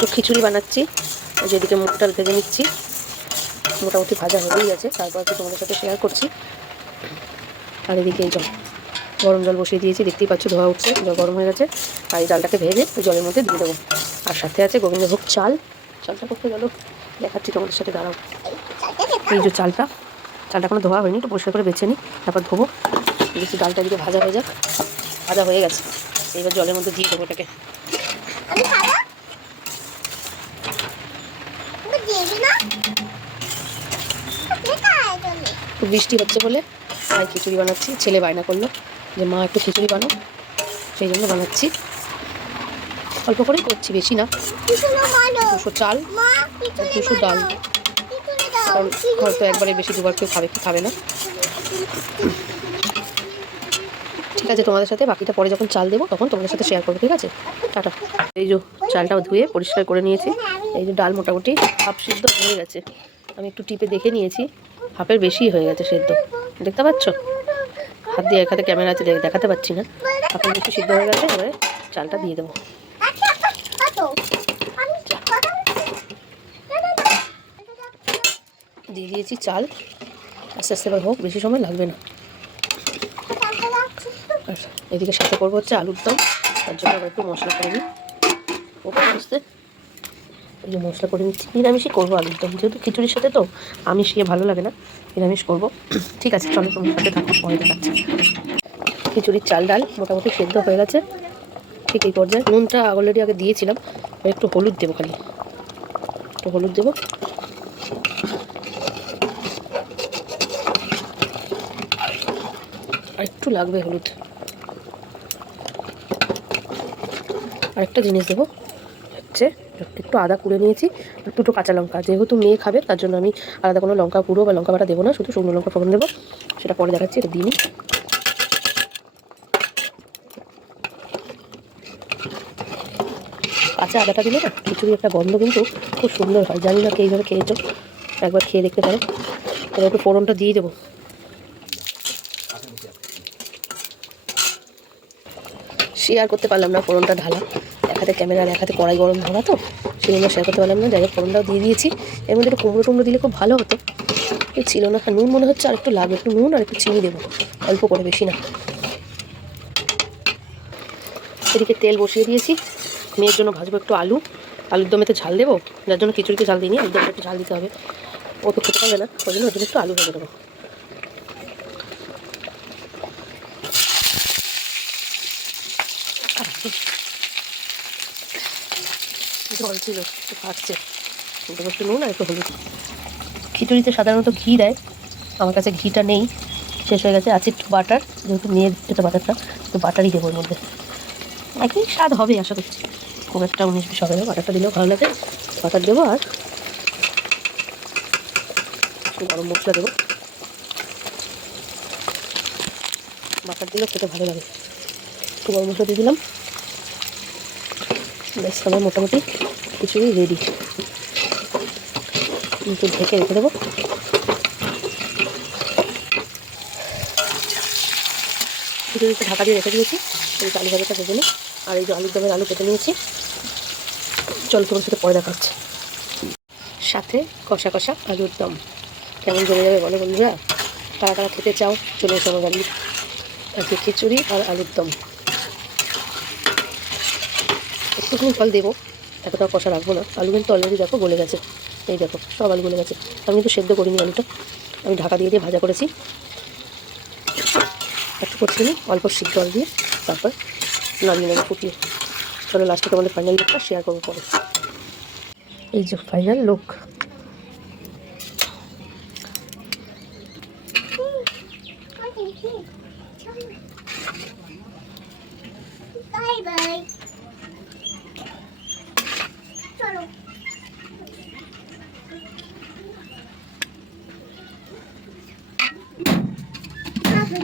তো খিচুড়ি বানাচ্ছি। যেদিকে মুখটা ভেজে নিচ্ছি। মোটামুটি ভাজা হয়েই আছে তারপর তো তোমাদের সাথে শেয়ার করছি। আর এদিকে জল গরম জল বসিয়ে দিয়েছি, দেখতেই পাচ্ছ ধোয়া উঠছে, জল গরম হয়ে গেছে। আর এই ডালটাকে ভেজে ওই জলের মধ্যে দিয়ে দেবো। আর সাথে আছে গোবিন্দভোগ চাল। চালটা করতে গেল, দেখাচ্ছি তোমাদের সাথে, দাঁড়াও। এই যে চালটা চালটা এখনও ধোয়া হয়নি, একটু পরিষ্কার করে বেছে নিই, তারপর ধোবো। দেখছি ডালটা দিকে ভাজা হয়ে যাক, ভাজা হয়ে গেছে। এইবার জলের মধ্যে দিয়ে দেবো এটাকে আমি খাব তুমি দিবি না কে খায় তুমি খুব বৃষ্টি হচ্ছে বলে তাই খিচুড়ি বানাচ্ছি। ছেলে বায়না করল যে মা একটু খিচুড়ি বানাও। সেই জন্য বানাচ্ছি। অল্প করেই করছি বেশি না। দুশো চাল দুশো ডাল। কারণ হয়তো একবারে বেশি দুবার কেউ খাবে কি খাবে না। ঠিক আছে, তোমাদের সাথে বাকিটা পরে যখন চাল দেবো, তখন তোমাদের সাথে শেয়ার করব, ঠিক আছে? টাটা। এই যে চালটা ধুয়ে পরিষ্কার করে নিয়েছি। এই যে ডাল মোটামুটি হাফ সিদ্ধ হয়ে গেছে। আমি একটু টিপে দেখে নিয়েছি হাফের বেশি হয়ে গেছে সেদ্ধ। দেখতে পাচ্ছ? হাত দিয়ে এখানে ক্যামেরা আছে, দেখ- দেখাতে পাচ্ছি না। হাফের বেশি সিদ্ধ হয়ে গেছে, এবারে চালটা দিয়ে দেবো। দিয়ে দিয়েছি চাল। আস্তে আস্তে এবার হোক, বেশি সময় লাগবে না। আর এদিকে সাথে করব হচ্ছে আলুর দম। তার জন্য আবার একটু মশলা করে নিই। ওপর আস্তে এই যে মশলা করে নিচ্ছি। নিরামিষই করব আলুর দম। যেহেতু খিচুড়ির সাথে তো আমিষ ইয়ে ভালো লাগে না, নিরামিষ করব। ঠিক আছে, চলো তোমার সাথে থাকো, পরে দেখাচ্ছি। খিচুড়ির চাল ডাল মোটামুটি সেদ্ধ হয়ে গেছে। ঠিক এই পর্যায়ে নুনটা অলরেডি আগে দিয়েছিলাম। একটু হলুদ দেবো খালি। একটু হলুদ দেবো। আর একটু লাগবে হলুদ। আরেকটা জিনিস দেবো। হচ্ছে একটু আদা কুড়ে নিয়েছি, দুটো কাঁচা লঙ্কা। যেহেতু মেয়ে খাবে, তার জন্য আমি আলাদা কোনো লঙ্কা পুরো বা লঙ্কা বাটা দেবো না, শুধু শুকনো লঙ্কা ফোড়ন দেবো। সেটা পরে দেখাচ্ছি, এটা দিই কাঁচা আদাটা দিলে না, খিচুড়ি একটা গন্ধ কিন্তু খুব সুন্দর হয়। জানি না কে এইভাবে একবার খেয়ে দেখতে পারো। তাহলে একটু ফোড়নটা দিয়ে দেবো। শেয়ার করতে পারলাম না, ফোড়নটা ঢালা। হাতে ক্যামেরা হাতে কড়াই গরম ধরা তো সেই জন্য শেয়ার করতে পারলাম না। যাই হোক, ফোড়নটাও দিয়ে দিয়েছি। এর মধ্যে একটু কুমড়ো টুমড়ো দিলে খুব ভালো হতো। ছিল না। নুন মনে হচ্ছে আর একটু লাগবে। একটু নুন আর একটু চিনি দেবো। অল্প করে, বেশি না। এদিকে তেল বসিয়ে দিয়েছি। মেয়ের জন্য ভাজবো একটু আলু। আলুর দমেতে ঝাল দেবো? যার জন্য খিচুড়িতে ঝাল দিইনি। আলুর দমে একটু ঝাল দিতে হবে। ও তো খেতে পারবে না। ওই জন্য ওর জন্য একটু আলু ভেজে দেবো জল ছিল ফাটছে একটু নুন আর একটু হলুদ। খিচুড়িতে সাধারণত ঘি দেয়। আমার কাছে ঘিটা নেই। শেষ হয়ে গেছে আছে একটু বাটার, যেহেতু মেয়ের যেটা বাটারটা তো বাটারই দেবো ওর মধ্যে। একই স্বাদ হবে, আশা করছি। খুব একটা উনিশ বিশ হবে বাটারটা দিলেও ভালো লাগে। বাটার দেবো আর গরম মশলা দেবো। বাটার দিলেও খেতে ভালো লাগে। একটু গরম মশলা দিয়ে দিলাম। বেশ আমার মোটামুটি কিছুই রেডি একটু ঢেকে রেখে দেবো। খিচুড়িতে ঢাকা দিয়ে রেখে দিয়েছি। এই আলু ভাজাটা ভেজে নিই আর এই যে আলুর দমের আলু কেটে নিয়েছি। চল তোমার সাথে পরে দেখাচ্ছে। সাথে কষা কষা আলুর দম। কেমন জমে যাবে বলো বন্ধুরা? তারা তারা খেতে চাও, চলে এসো আমার বাড়ি। খিচুড়ি আর আলুর দম। একটুখানি ফল দেবো। এতটা কষা রাখব না। আলু কিন্তু অলরেডি দেখো গলে গেছে। এই দেখো, সব আলু গলে গেছে। আমি কিন্তু সেদ্ধ করিনি আলুটা। আমি ঢাকা দিয়ে দিয়ে ভাজা করেছি। একটু করছি অল্প সিদ্ধ জল দিয়ে তারপর নামিয়ে নেব ফুটিয়ে। চলো লাস্টে তোমাদের ফাইনাল লুকটা শেয়ার করব পরে। এই যে final look bye bye